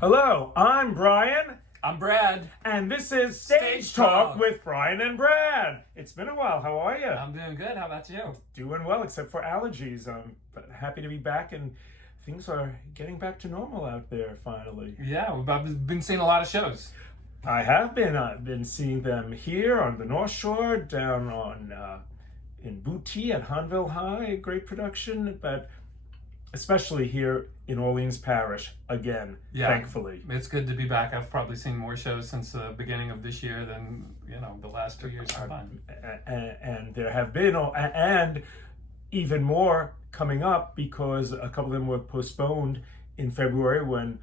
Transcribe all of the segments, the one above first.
Hello, I'm Brian, I'm Brad. and this is Stage Talk with Brian and Brad. It's been a while. How are you? I'm doing good. How about you? Doing well, except for allergies. I'm happy to be back, and things are getting back to normal out there finally. Yeah, I've been seeing a lot of shows. I have been. I've been seeing them here on the North Shore, down on in Booty at Hanville High, great production, but especially here in Orleans Parish again, Yeah. thankfully. It's good to be back. I've probably seen more shows since the beginning of this year than the last 2 years combined. And there have been, and even more coming up, because a couple of them were postponed in February when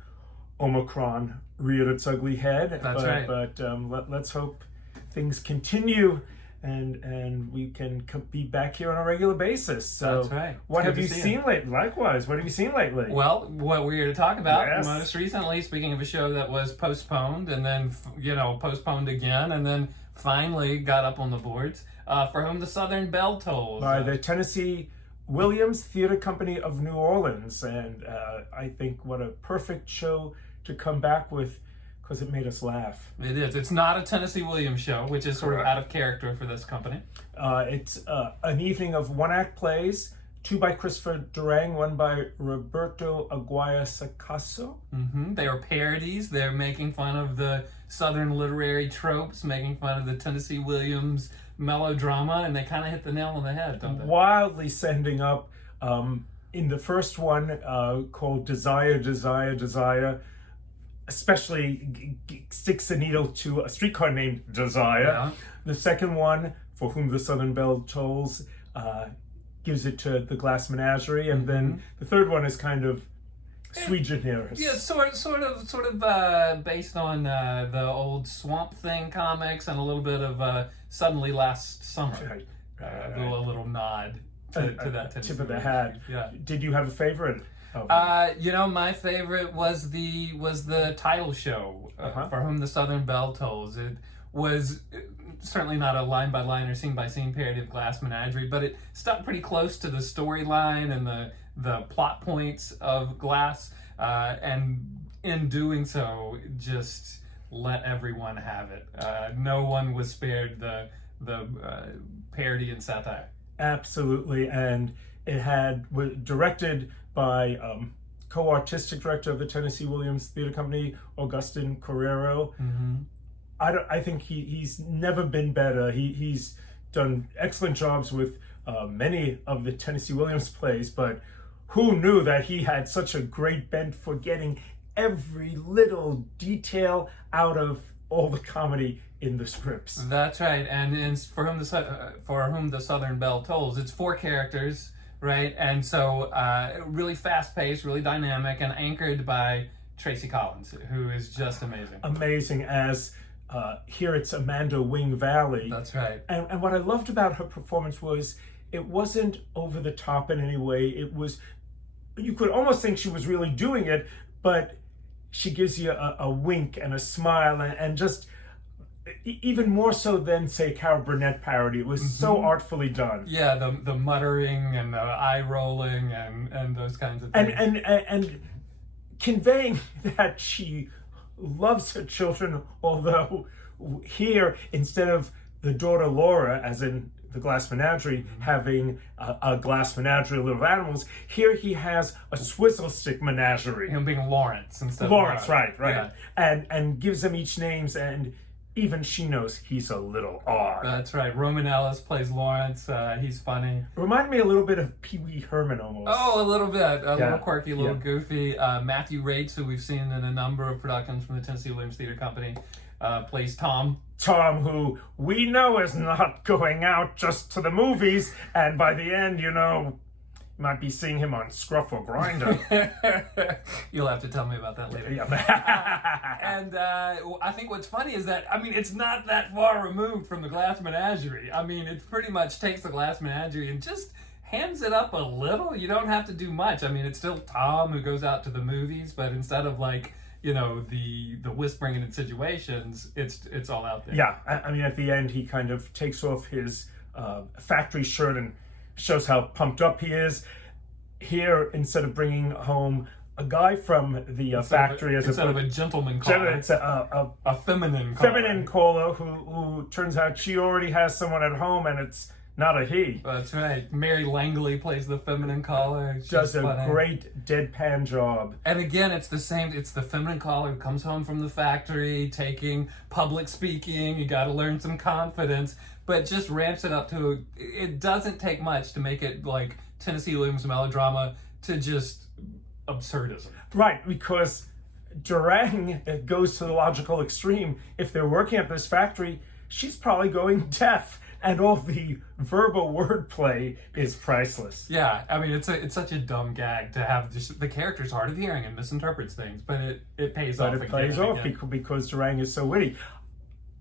Omicron reared its ugly head. That's right. But let's hope things continue and we can be back here on a regular basis. So That's right. What It's have good you to see seen lately? Likewise, what have you seen lately? Well, what we're here to talk about Yes. most recently, speaking of a show that was postponed and then, postponed again and then finally got up on the boards, For Whom the Southern Bell Tolls. By the Tennessee Williams Theater Company of New Orleans. And I think what a perfect show to come back with, because it made us laugh. It is. It's not a Tennessee Williams show, which is sort of Correct. out of character for this company. It's an evening of one-act plays, two by Christopher Durang, one by Roberto Aguirre-Sacasa. They are parodies. They're making fun of the Southern literary tropes, making fun of the Tennessee Williams melodrama, and they kind of hit the nail on the head, don't they? Wildly sending up, in the first one called Desire, Desire, Desire, especially sticks the needle to a streetcar named Desire. Yeah. The second one, For Whom the Southern Bell Tolls, gives it to the Glass Menagerie, and then the third one is kind of sui generis. Yeah, sort of based on the old Swamp Thing comics and a little bit of Suddenly Last Summer. Right. A little nod to that Tennessee tip of the Williams. hat. Yeah. Did you have a favorite? My favorite was the title show, For Whom the Southern Bell Tolls. It was certainly not a line-by-line or scene-by-scene parody of Glass Menagerie, but it stuck pretty close to the storyline and the plot points of Glass, and in doing so, just let everyone have it. No one was spared the parody and satire. Absolutely, and it was directed by co-artistic director of the Tennessee Williams Theater Company, Augustin Carrero. I think he's never been better. He's done excellent jobs with many of the Tennessee Williams plays, but who knew that he had such a great bent for getting every little detail out of all the comedy in the scripts. That's right, and in For Whom the Southern Bell Tolls, it's 4 characters, right? And so really fast-paced, really dynamic, and anchored by Tracy Collins, who is just amazing. Amazing, as here it's Amanda Wing Valley. That's right. And what I loved about her performance was it wasn't over the top in any way. It was, you could almost think she was really doing it, but she gives you a wink and a smile, and just even more so than, say, Carol Burnett parody. It was so artfully done. Yeah, the muttering and the eye rolling and those kinds of things. And conveying that she loves her children, although here, instead of the daughter Laura, as in the Glass Menagerie, having a Glass Menagerie of little animals, here he has a swizzle stick menagerie. Him being Lawrence instead Lawrence, of right. Yeah. And gives them each names, and even she knows he's a little odd. That's right. Roman Ellis plays Lawrence. He's funny. Remind me a little bit of Pee Wee Herman almost. Oh, a little bit. A little quirky, a little Yeah. goofy. Matthew Rates, who we've seen in a number of productions from the Tennessee Williams Theater Company, plays Tom. Tom, who we know is not going out just to the movies, and by the end, you might be seeing him on Scruff or Grinder. You'll have to tell me about that later. Yeah. And I think what's funny is that, it's not that far removed from the Glass Menagerie. It pretty much takes the Glass Menagerie and just hams it up a little. You don't have to do much. It's still Tom who goes out to the movies, but instead of the whispering in situations, it's all out there. Yeah, at the end, he kind of takes off his factory shirt and shows how pumped up he is. Here, instead of bringing home a guy from the factory, instead of a gentleman caller, it's a feminine caller. feminine caller who turns out she already has someone at home, and it's not a he. That's right. Mary Langley plays the feminine caller. She's Does a funny. great deadpan job. And again, it's the same. It's the feminine caller who comes home from the factory, taking public speaking. You got to learn some confidence, but just ramps it up to. It doesn't take much to make it like Tennessee Williams melodrama to just absurdism. Right, because Durang goes to the logical extreme. If they're working at this factory, she's probably going deaf. And all the verbal wordplay is priceless. Yeah, I mean, it's such a dumb gag to have just the character's hard of hearing and misinterprets things, but it pays off. But it plays off because Durang is so witty.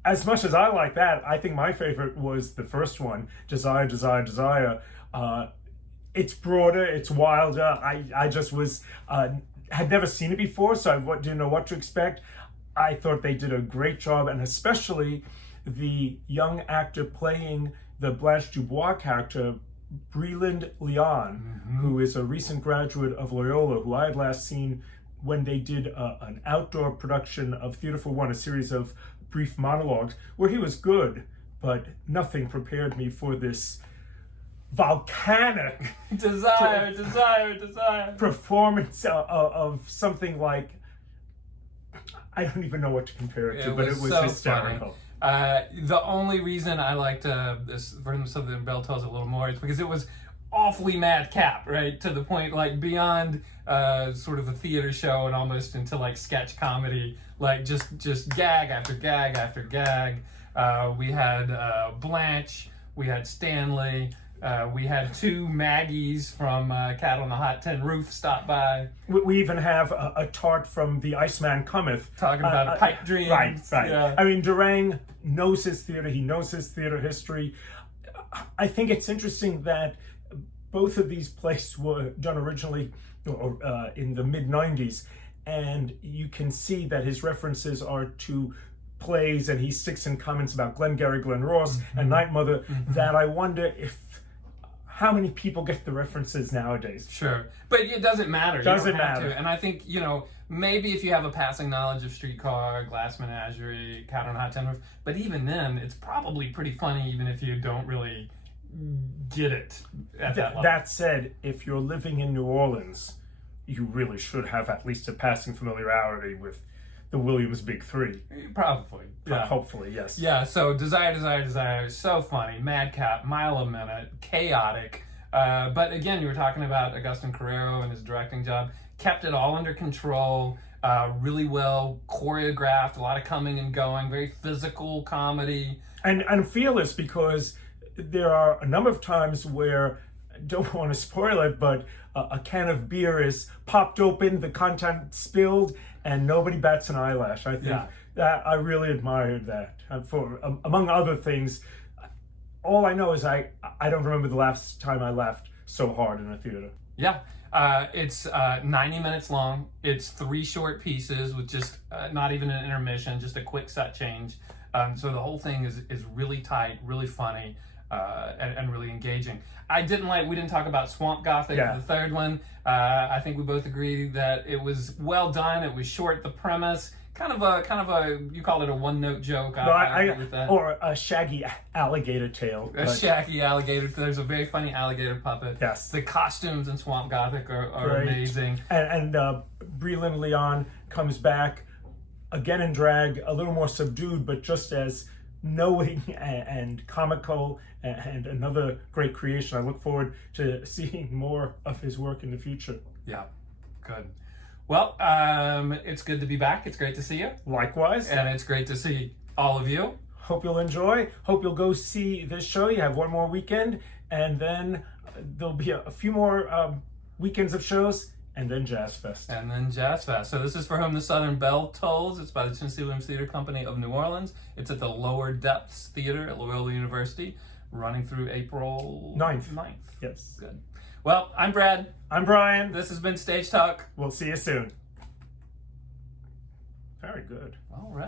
As much as I like that, I think my favorite was the first one, Desire, Desire, Desire. It's broader, it's wilder. I just was had never seen it before, so I didn't know what to expect. I thought they did a great job, and especially the young actor playing the Blanche Dubois character, Breland Leon, who is a recent graduate of Loyola, who I had last seen when they did an outdoor production of Theatre for One, a series of brief monologues, where he was good, but nothing prepared me for this volcanic desire performance of something like, I don't even know what to compare it to, but it was so hysterical. Funny. The only reason I liked this From the Southern Belle Tells a little more is because it was awfully madcap, right? To the point, like, beyond sort of a theater show and almost into like sketch comedy, like just gag after gag after gag. We had Blanche, we had Stanley, we had two Maggies from Cat on the Hot Tin Roof stop by. We even have a tart from The Iceman Cometh. Talking about pipe dreams. Right. Yeah. I mean, Durang knows his theater. He knows his theater history. I think it's interesting that both of these plays were done originally in the mid-90s. And you can see that his references are to plays, and he sticks in comments about Glengarry Glen Ross and Night Mother, that I wonder how many people get the references nowadays. Sure. But it doesn't matter. Doesn't you don't have matter. To. And I think, maybe if you have a passing knowledge of Streetcar, Glass Menagerie, Cat on a Hot Tin Roof, but even then, it's probably pretty funny even if you don't really get it at that level. That said, if you're living in New Orleans, you really should have at least a passing familiarity with the Williams Big Three. Probably. Yeah. Hopefully, yes. Yeah, so Desire, Desire, Desire is so funny. Madcap, mile a minute, chaotic. But again, you were talking about Agustin Carrero and his directing job. Kept it all under control, really well choreographed, a lot of coming and going, very physical comedy. And fearless, because there are a number of times where, don't want to spoil it, but a can of beer is popped open, the content spilled, and nobody bats an eyelash. I think that I really admired that. For among other things, all I know is I don't remember the last time I laughed so hard in a theater. Yeah. It's 90 minutes long. It's 3 short pieces with just not even an intermission, just a quick set change. So the whole thing is really tight, really funny, and really engaging. We didn't talk about Swamp Gothic, the third one. I think we both agree that it was well done. It was short. The premise, kind of a you call it a one-note joke. I agree with that. Or a shaggy alligator tale. Shaggy alligator. There's a very funny alligator puppet. Yes. The costumes in Swamp Gothic are amazing. And Breland Leon comes back again in drag, a little more subdued, but just as knowing and comical, and another great creation. I look forward to seeing more of his work in the future. Yeah, good. Well, it's good to be back. It's great to see you. Likewise. And it's great to see all of you. Hope you'll enjoy. Hope you'll go see this show. You have one more weekend, and then there'll be a few more weekends of shows, and then Jazz Fest. So this is For Whom the Southern Belle Tolls. It's by the Tennessee Williams Theater Company of New Orleans. It's at the Lower Depths Theater at Loyola University, running through April 9th. Yes. Good. Well, I'm Brad. I'm Brian. This has been Stage Talk. We'll see you soon. Very good. All right.